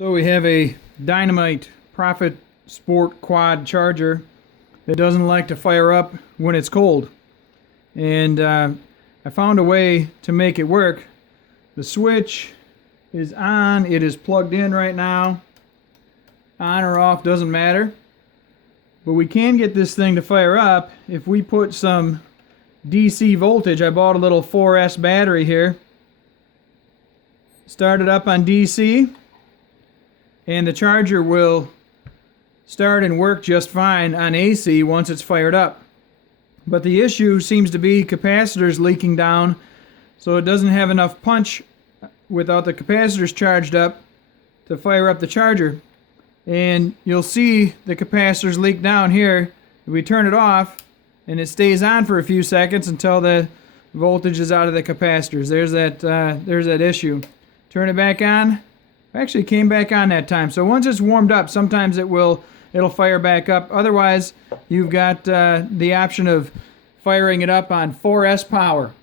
So we have a Dynamite Prophet Sport Quad charger that doesn't like to fire up when it's cold. And I found a way to make it work. The switch is on. It is plugged in right now. On or off, doesn't matter. But we can get this thing to fire up if we put some DC voltage. I bought a little 4S battery here. Start it up on DC. And the charger will start and work just fine on AC once it's fired up. But the issue seems to be capacitors leaking down, so it doesn't have enough punch without the capacitors charged up to fire up the charger. And you'll see the capacitors leak down here. We turn it off and it stays on for a few seconds until the voltage is out of the capacitors. There's that issue. Turn it back on. Actually came back on that time. So once it's warmed up, sometimes it'll fire back up. Otherwise, you've got the option of firing it up on 4S power.